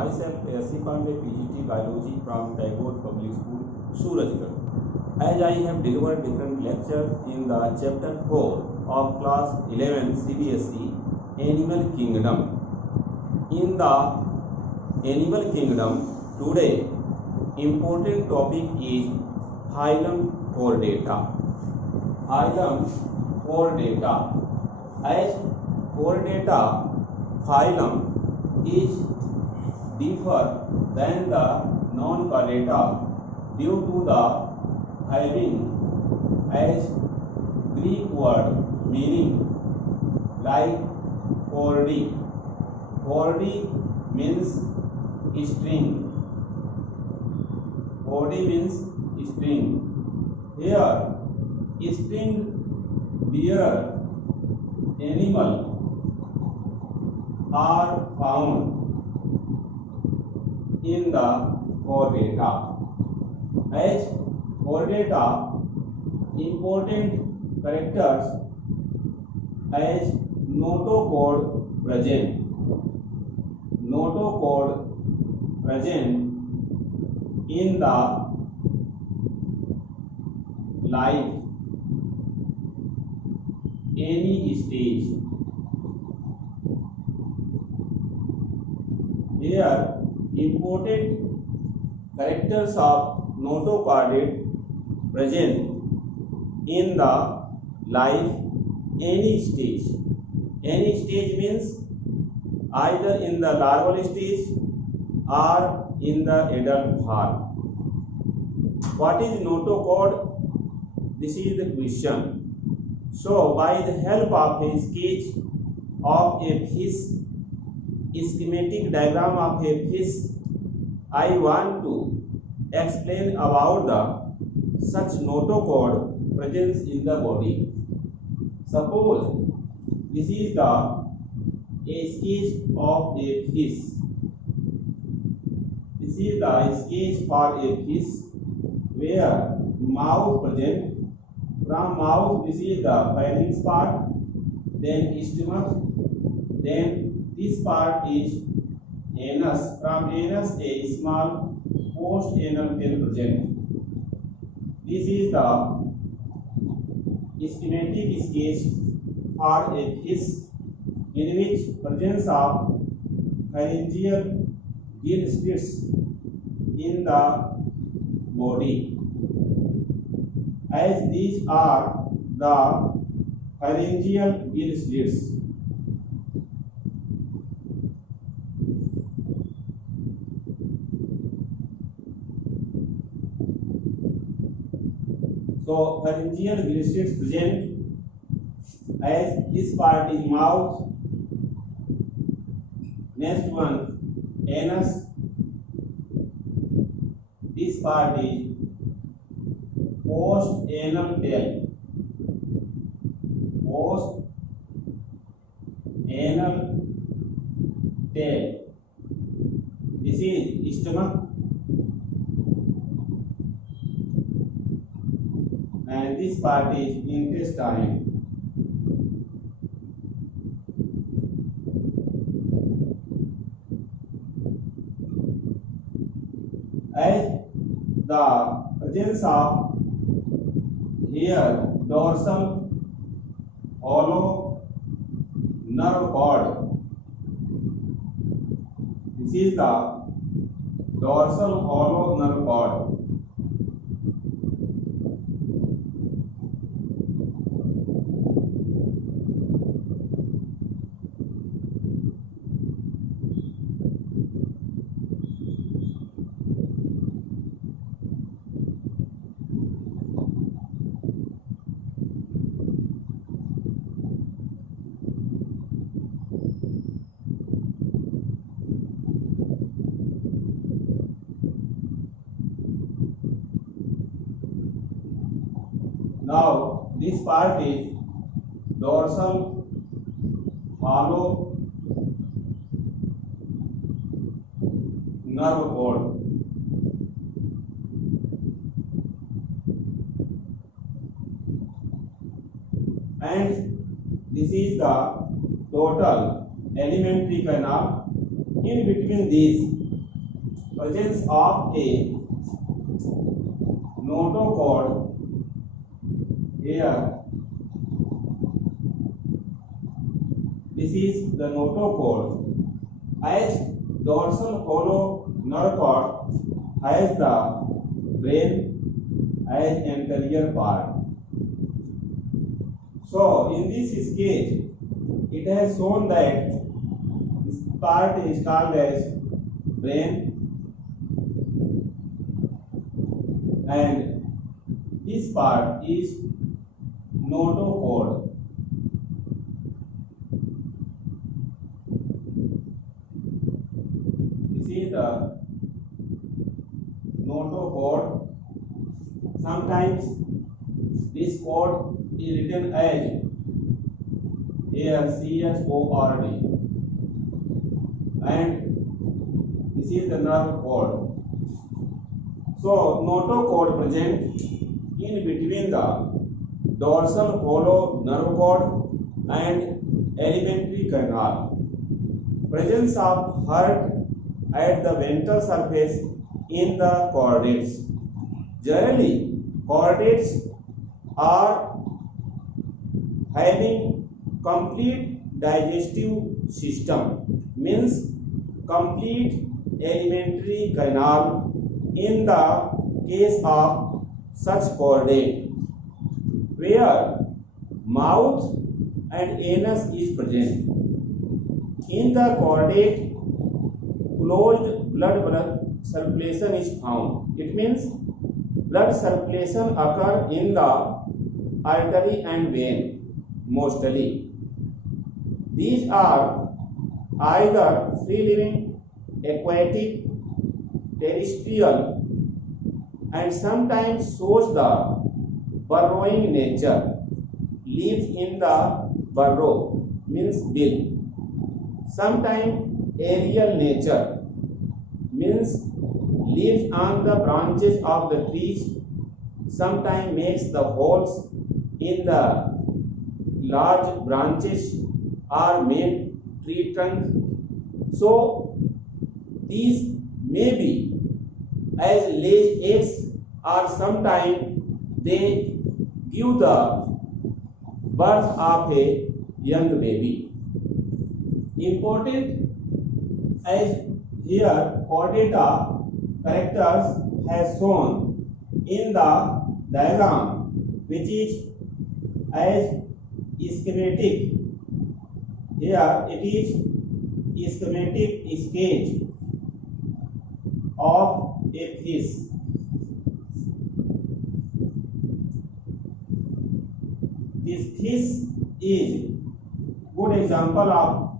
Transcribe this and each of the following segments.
Myself A.S.C. Pandey, PGT Biology from Tagore Public School, Surajgarh. As I have delivered different lectures in the chapter 4 of class 11 CBSE Animal Kingdom. In the Animal Kingdom, today important topic is phylum Chordata. Phylum Chordata. As Chordata phylum is differ than the non-chordata due to the having as Greek word meaning like chordy. Chordy means string. Chordy means string. Here, string bearer animal are found in the chordata. As chordata, important characters as notochord present. Notochord present in the life any stage. Here, important characters of notochordate present in the life any stage. Any stage means either in the larval stage or in the adult form. What is notochord? This is the question. So, by the help of a sketch of a fish, schematic diagram of a fish, I want to explain about the such notochord presence in the body. Suppose this is a sketch of a fish. This is the sketch for a fish where mouth present. From mouth, this is the pharynx part, then stomach, then this part is anus. From anus, a small post-anal tail present. This is the schematic sketch for a fish in which presence of pharyngeal gill slits in the body. As these are the pharyngeal gill slits. So, pharyngeal gill slits present as this part is mouth, next one anus, this part is post-anal tail, post-anal tail, this is stomach, and this part is intestine. As the presence of here dorsal hollow nerve cord. This is the dorsal hollow nerve cord. Now, this part is dorsal hollow nerve cord. And this is the total alimentary canal. In between these presence of a notochord here. This is the notochord. As dorsal hollow nerve cord has the brain as anterior part. So in this sketch, it has shown that this part is called as brain and this part is notochord. This is the notochord. Sometimes this chord is written as here CHORD and this is the nerve cord. So notochord present in between the dorsal hollow nerve cord and alimentary canal. Presence of heart at the ventral surface in the chordates. Generally, chordates are having complete digestive system, means complete alimentary canal in the case of such chordate, where mouth and anus is present. In the chordate, closed blood circulation is found. It means blood circulation occur in the artery and vein mostly. These are either free-living, aquatic, terrestrial, and sometimes shows the burrowing nature. Lives in the burrow, means bill. Sometimes aerial nature, means lives on the branches of the trees. Sometimes makes the holes in the large branches or main tree trunk. So these may be as laid eggs or sometimes they give the birth of a young baby. Important as here chordata characters has shown in the diagram, which is as schematic. Here it is schematic sketch of a fish. This fish is good example of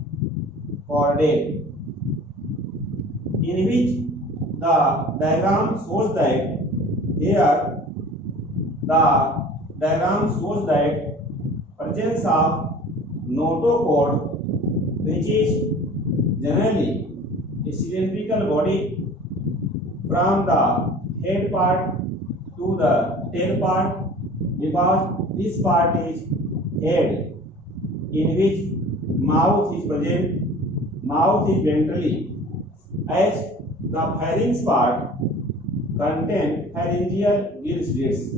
chordate, in which the diagram shows that here the diagram shows that presence of notochord, which is generally a cylindrical body from the head part to the tail part, because this part is head, in which mouth is present. Mouth is ventrally, as the pharynx part contain pharyngeal gill slits.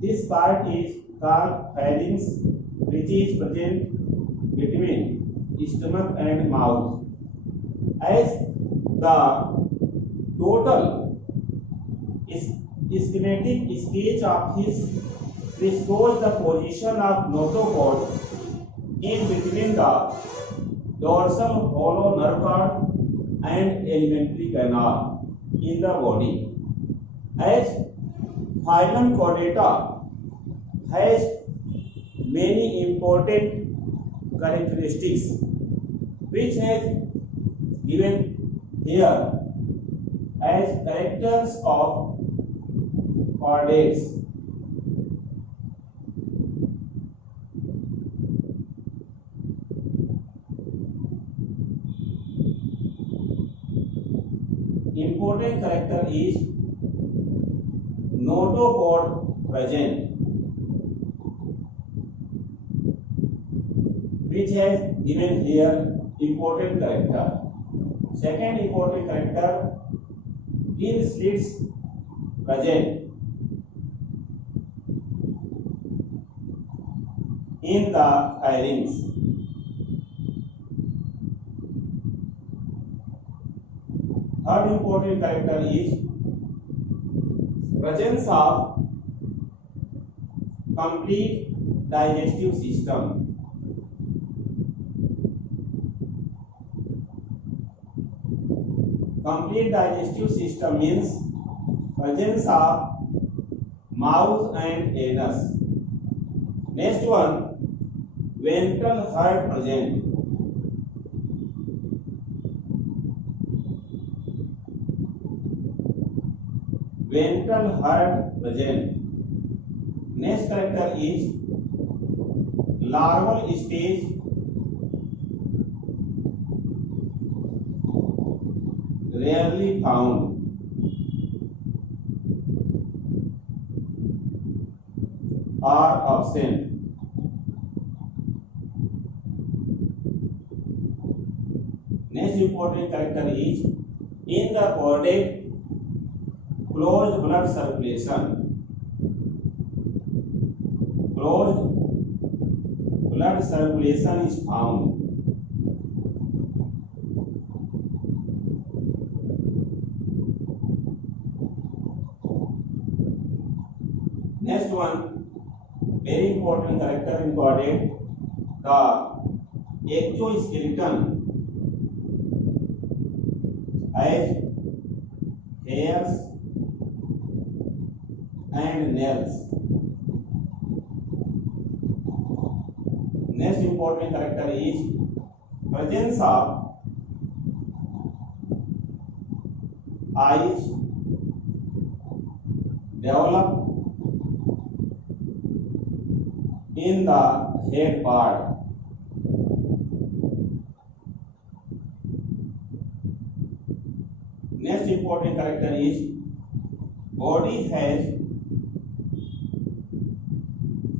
This part is called pharynx, which is present between stomach and mouth. As the total schematic sketch of his, which shows the position of notochord in between the dorsal hollow nerve cord and alimentary canal in the body. As phylum Chordata has many important characteristics, which has given here as characters of chordates. Important character is notochord present, which has given here important character. Second important character, Thin slits present in the pharynx. Third important character is presence of complete digestive system. Complete digestive system means presence of mouth and anus. Next one, ventral heart present. Ventral heart present. Next character is larval stage rarely found. Are absent. Next important character is in the chordate closed blood circulation. Closed blood circulation is found. Next one, very important character in chordate, the exoskeleton has hairs and nails. Next important character is presence of eyes develop in the head part. Next important character is body has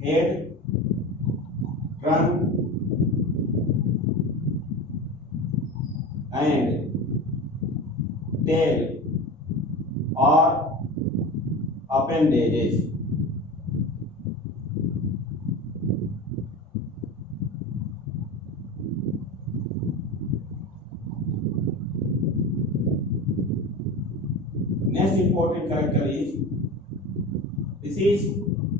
head, trunk and tail or appendages. Next important character is, this is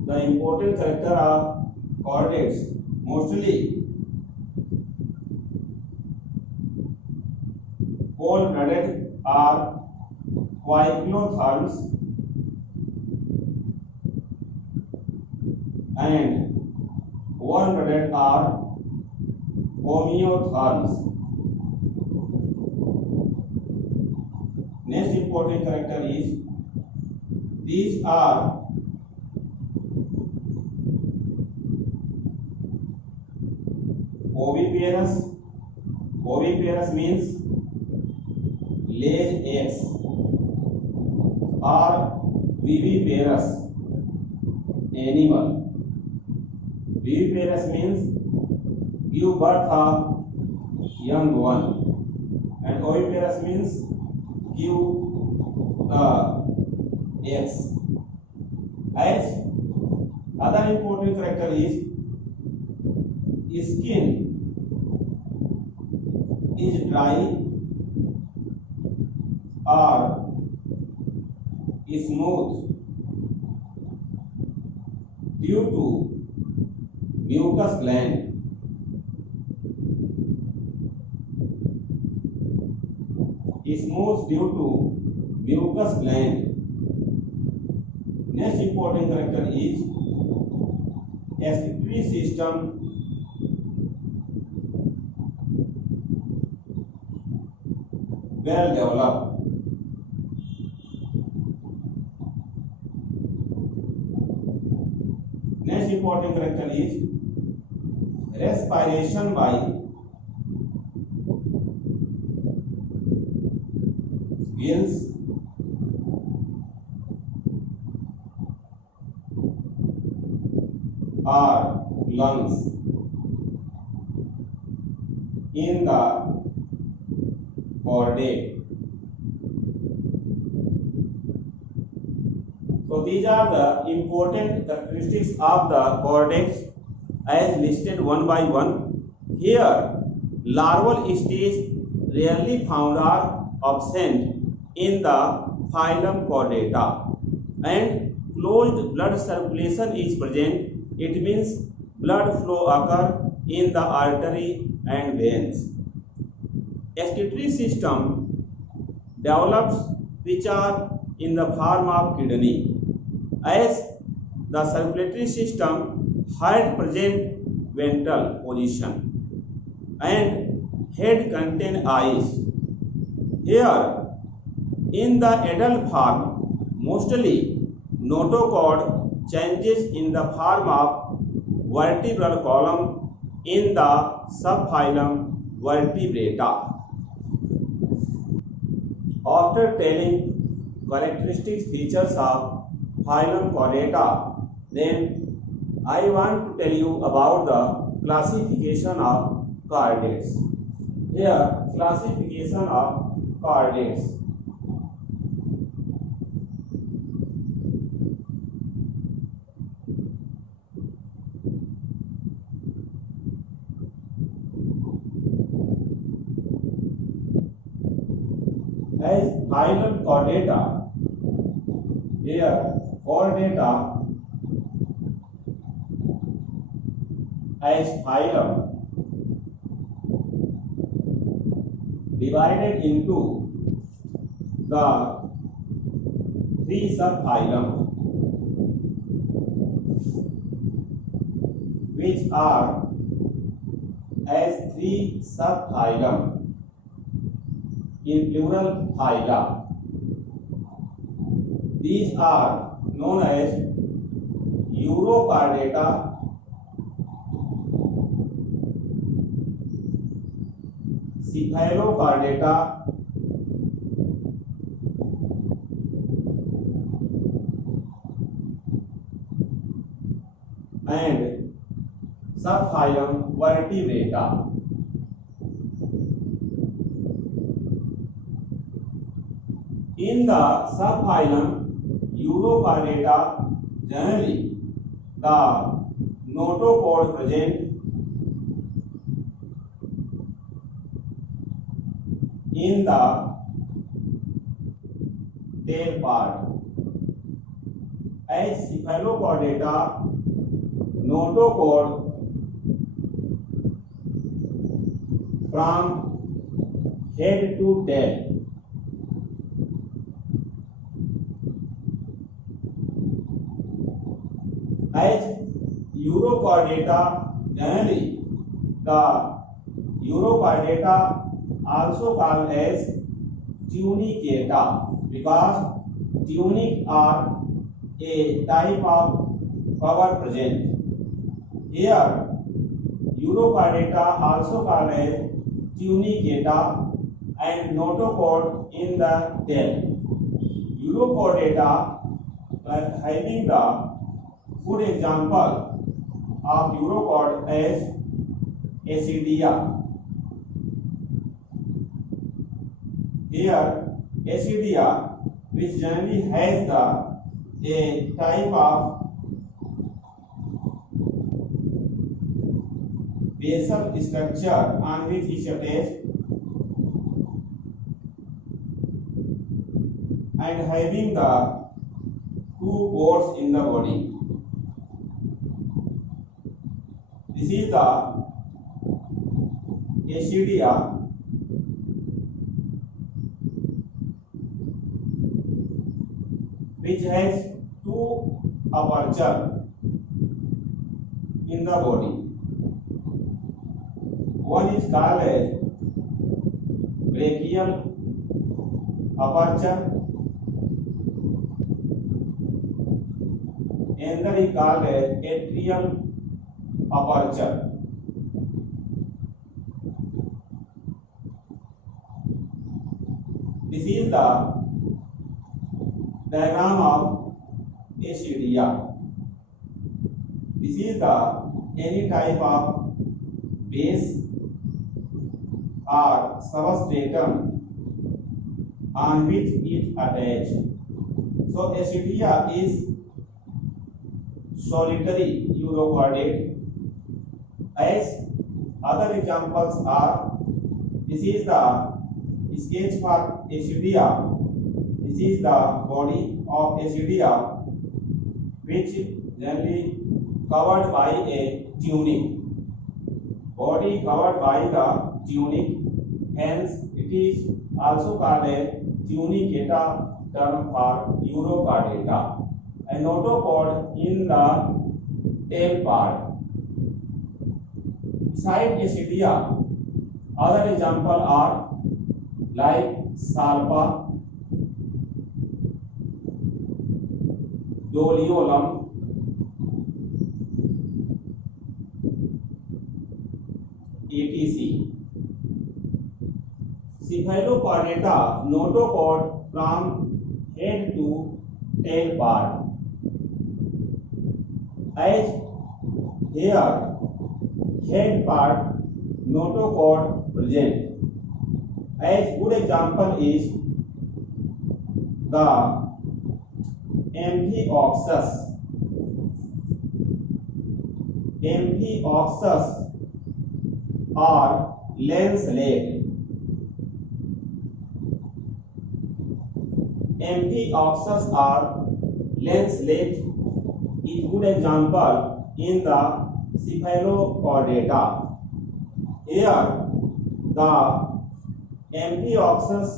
the important character of chordates. Mostly cold-blooded are quaquilotherms and warm-blooded are homeotherms. Next important character is, these are oviparous. Oviparous means lays eggs, or viviparous animal. Viviparous means give birth of young one, and oviparous means give the eggs. As other important character is, skin is dry or smooth due to mucus gland. Smooth due to mucus gland. Next important character is excretory system well developed. Next important character is respiration by gills or lungs in the chordate. these are the important characteristics of the chordates as listed one by one. Here, larval stage rarely found are absent in the phylum Chordata, and closed blood circulation is present. It means blood flow occur in the artery and veins. Excretory system develops which are in the form of kidney, as the circulatory system heart present ventral position and head contain eyes. Here in the adult form, mostly notochord changes in the form of vertebral column in the subphylum Vertebrata. After telling characteristic features of phylum Chordata, then I want to tell you about the classification of chordates. Here, classification of chordates. As phylum Chordata, here Chordata as phylum divided into the three subphylum, which are as three subphylum in plural phyla. These are known as Urochordata, Cephalochordata, and subphylum Vertebrata. In the subphylum Urochordata, generally the notochord present in the tail part. As Cephalochordata, notochord from head to tail. As Urochordata, generally the Urochordata also called as tunicata, because tunic are a type of cover present. Here Urochordata also called as tunicata and notochord in the tail. Urochordata having the good example of urochord as Ascidia. Here Ascidia, which generally has a type of basal structure on which is attached and having the two ports in the body. This is the Ascidia, which has two aperture in the body. One is called as brachial aperture, another is called as atrial aperture. This is the diagram of Ascidia. This is the any type of base or substratum on which it attached. So Ascidia is solitary urochordate. As other examples are, this is the sketch for Ascidia. This is the body of Ascidia, which generally covered by a tunic. Body covered by the tunic, hence it is also called a tunicata, term for urochordata. A notochord in the tail part. Beside Ascidia, other examples are like Salpa, Doliolum, etc. Cephalochordata, notochord from head to tail part. As here, head part notochord present. As good example is the Amphioxus. Amphioxus or lancelet. Amphioxus or lancelet is good example in the cephalochordata. Here, the Amphioxus,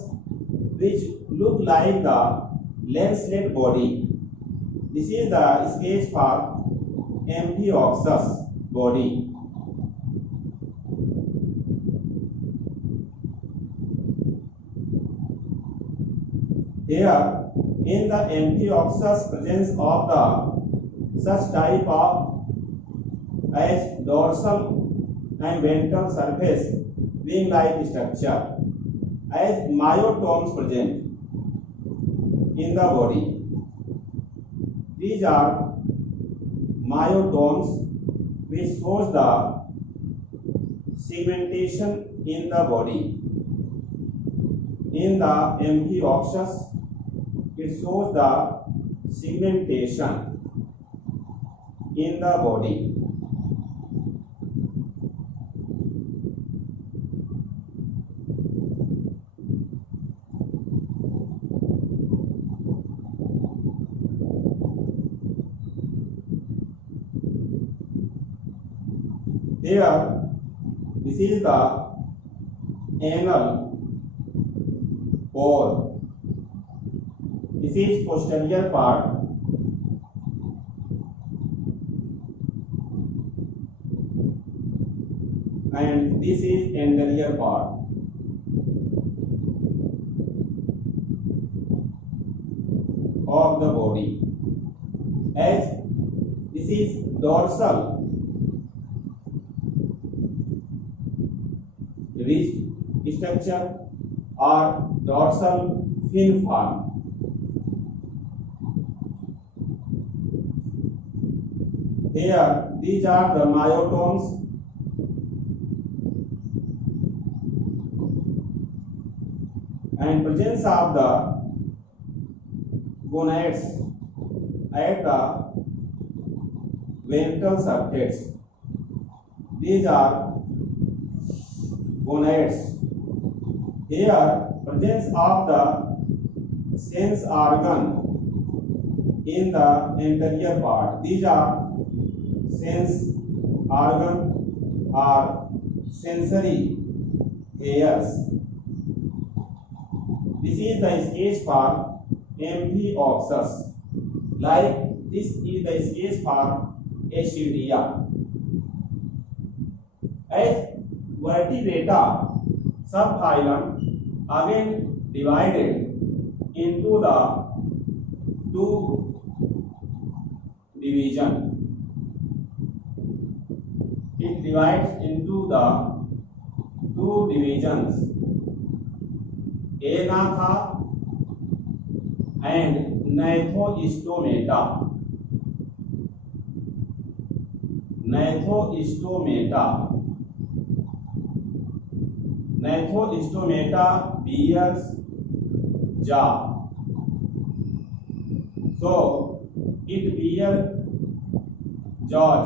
which look like the lancelet body. This is the sketch for Amphioxus body. Here, in the Amphioxus presence of the such type of as dorsal and ventral surface wing-like structure, as myotomes present in the body. These are myotomes which shows the segmentation in the body. In the Amphioxus, it shows the segmentation in the body. Here, this is the anal pore. This is posterior part. And this is anterior part. Of the body. As this is dorsal ridge structure or dorsal fin form. Here, these are the myotomes. And presence of the gonads at the ventral surface. These are gonads. Here, presence of the sense organ in the anterior part. These are sense organ or sensory hairs. This is the sketch for Amphioxus. Like this is the sketch for Ascidia. As vertebrata subphylum again divided into the two divisions. It divides into the two divisions, Anatha and Gnathostomata. Gnathostomata bears jaw. So it bears George,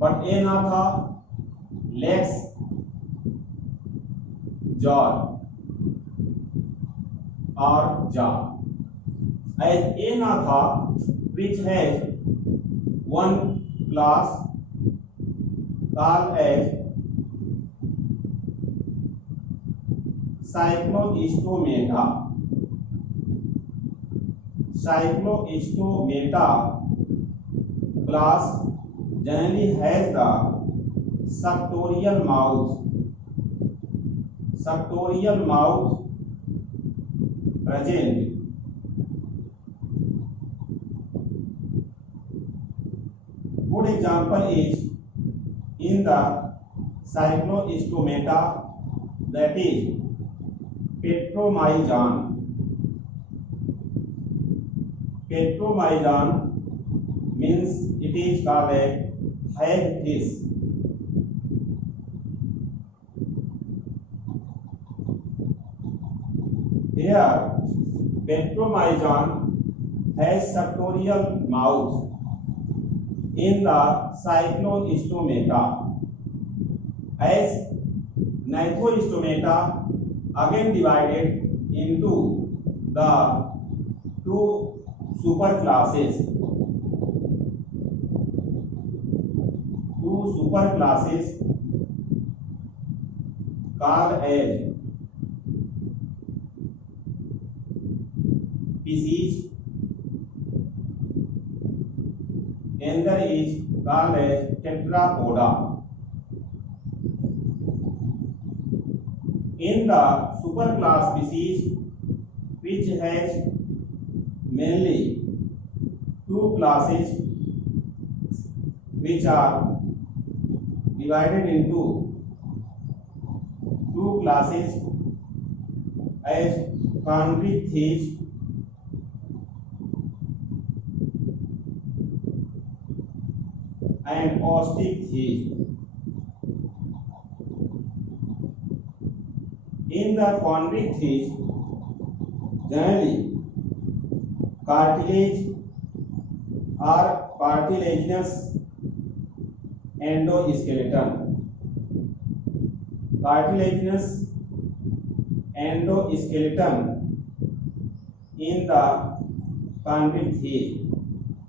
but a ना था, let's George और जा। As a ना था, which has one class called as cyclostomata. Cyclostomata class generally has the suctorial mouth present. Good example is in the cyclostomata, that is Petromyzon. Petromyzon means it is called a hagfish. Here, Petromyzon has suctorial mouth in the cyclostomata. As Gnathostomata again divided into the two superclasses. Called as species, another is called as tetrapoda. In the superclass species, which has mainly two classes, which are divided into two classes as chondrichthyes and osteichthyes. In the chondrichthyes, generally cartilage or cartilaginous endoskeleton. Cartilaginous endoskeleton in the chondrichthyes.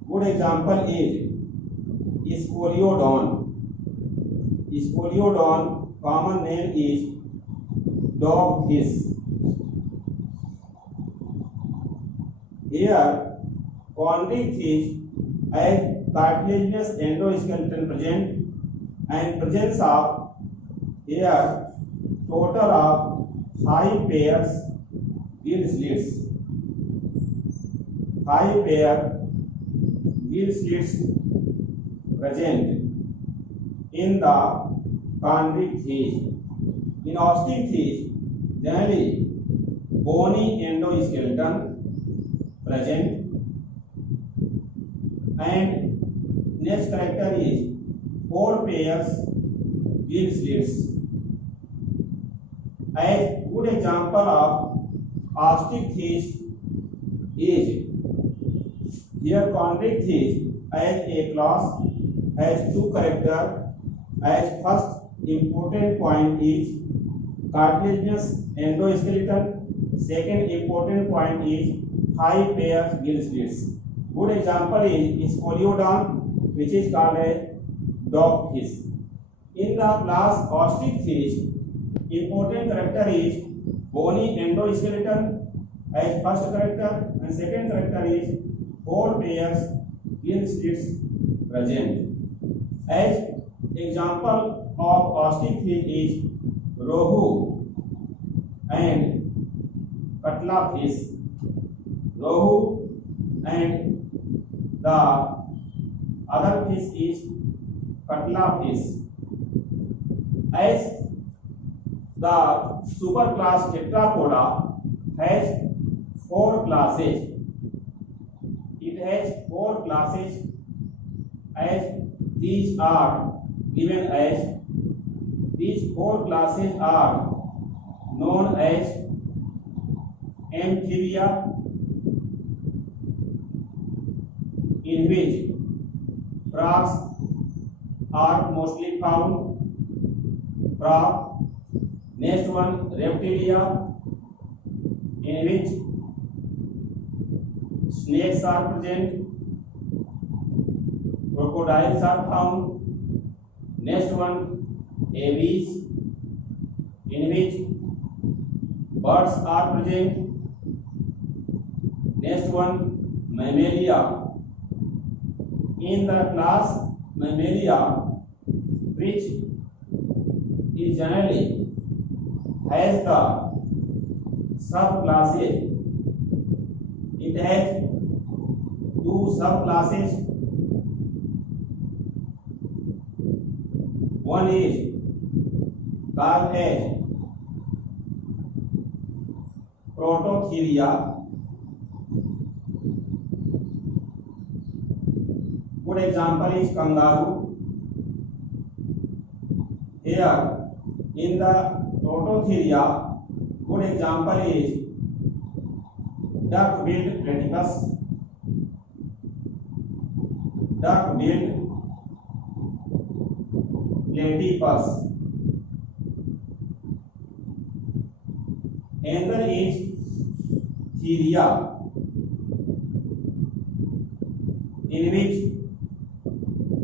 Good example is Scoliodon. Scoliodon common name is dogfish. Here, chondrichthyes has cartilaginous endoskeleton present and presence of here total of 5 pairs gill slits. 5 pair gill slits present in the chondrichthyes. In osteichthyes, generally bony endoskeleton present, and next character is 4 pairs gill slits. A good example of osteichthyes is here chondrichthyes as a class has 2 characters. As first important point is cartilaginous endoskeleton. Second important point is 5 pairs gill slits. Good example is Scoliodon, which is called a dogfish. In the class osteichthyes, important character is bony endoskeleton as first character, and second character is 4 pairs gill slits present. As example of osteichthyes is rohu and katla fish. Rohu and the other fish is katla fish. As the superclass tetrapoda has 4 classes. It has 4 classes as these are given as, these 4 classes are known as amphibia, in which frogs, are mostly found. From next one, reptilia, in which snakes are present. Crocodiles are found. Next one, aves, in which birds are present. Next one, mammalia. In the class mammalia, which is generally has the subclasses. It has two subclasses. One is called as Prototheria. Good example is kangaroo. Here in the Prototheria, good example is duck-billed platypus. Duck-billed platypus. Another is Theria, in which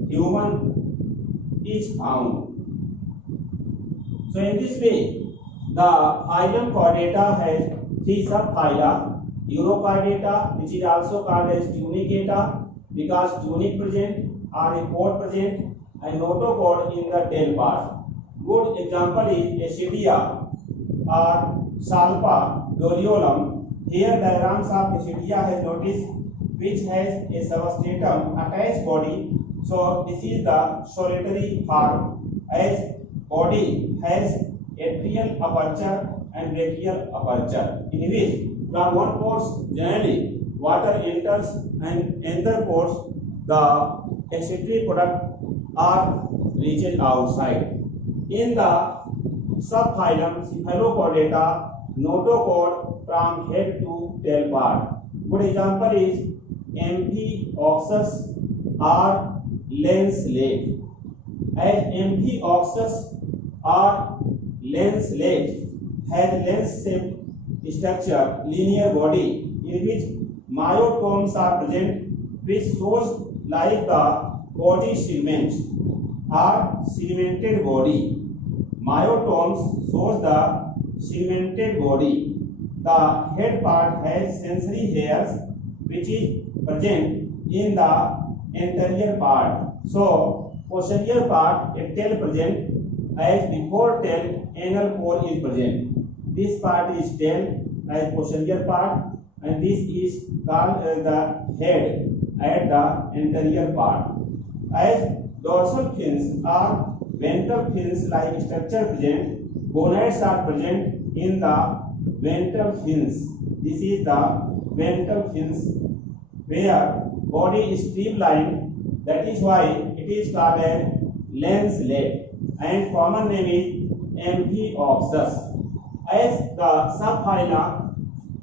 human is found. So in this way, the phylum Chordata has three subphyla. Urochordata, which is also called as tunicata, because tunic present or a coat present, and notochord in the tail part. Good example is Ascidia or Salpa doliolum. Here diagrams of Ascidia has noticed, which has a substratum attached body. So this is the solitary form, as body has atrial aperture and brachial aperture, in which from one pores generally water enters and another pores the excretory product are reached outside. In the subphylum Cephalochordata, notochord from head to tail part. Good example is Amphioxus or lens-legged. As Amphioxus or lens-legged has lens-shaped structure, linear body, in which myotomes are present, which shows like the body segments or segmented body. Myotomes shows the segmented body. The head part has sensory hairs, which is present in the anterior part. So posterior part, a tail present, as before tail anal pore is present. This part is tail as posterior part, and this is called the head at the anterior part. As dorsal fins or ventral fins like structure present, gonads are present in the ventral fins. This is the ventral fins, where body is streamlined. That is why it is called as lens-legged, and common name is Amphioxus. As the subphylum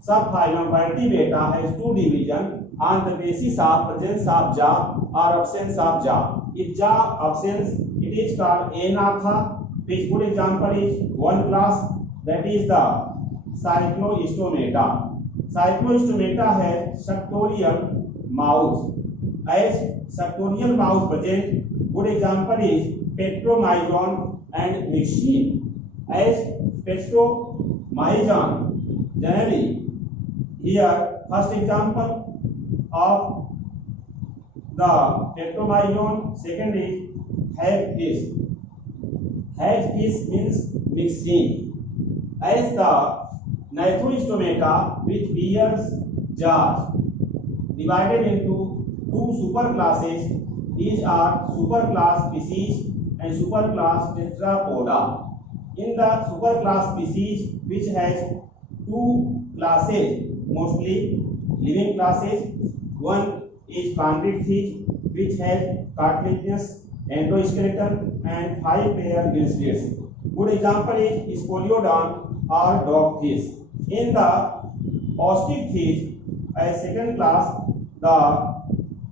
Vertebrata has two divisions on the basis of presence of jaw or absence of jaw. If jaw absence, it is called Anatha, which good example is one class, that is the Cycloistomata. Cycloistomata has suctorial mouth. As suctorial mouth present, good example is Petromyzon and Myxine. As Petromyzon, generally here first example of the Petromyzon, second is hagfish. Hagfish means Myxine. As the Gnathoistomata, which bears jaws, divided into two superclasses. These are superclass species and superclass Tetrapoda. In the superclass species, which has two classes, mostly living classes, one is Chondrite fish, which has cartilaginous endoskeleton and 5 pair gill slits. Good example is Scoliodon or dogfish. In the ostrich fish, a second class, the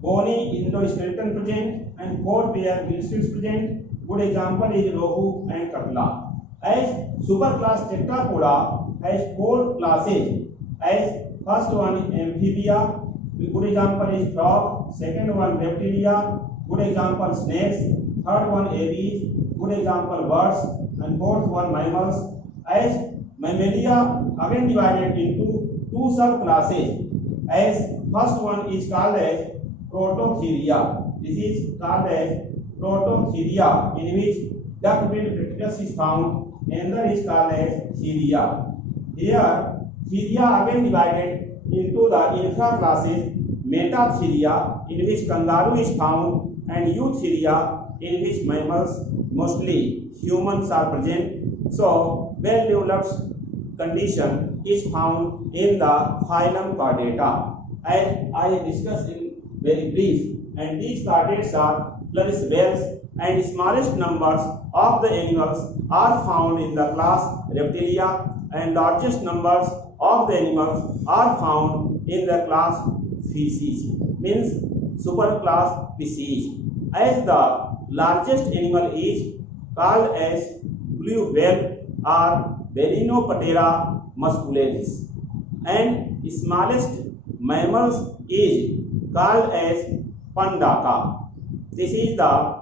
bony endoskeleton present, and 4 pair gills present. Good example is rohu and katla. As superclass Tetrapoda has 4 classes. As first one is amphibia. Good example is frog. Second one reptilia. Good example snakes. Third one aves. Good example birds. And fourth one mammals. As Mammalia again divided into 2 subclasses. As first one is called as Prototheria. This is called as Prototheria, in which duck-billed predators is found. Another is called as Theria. Here, Theria again divided into the infra-classes Metatheria, in which kangaroo is found, and Eutheria, in which mammals, mostly humans, are present. So, well-developed condition is found in the phylum Chordata, as I have discussed in very brief. And these chordates are flourished whales, and smallest numbers of the animals are found in the class Reptilia, and largest numbers of the animals are found in the class Species, means superclass Species. As the largest animal is called as blue whale or Balenoptera muscularis, and smallest mammals is called as Pandaka. This is the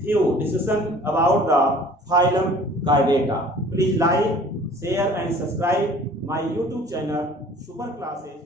few discussion about the phylum Chordata. Please like, share and subscribe my YouTube channel Super Classes.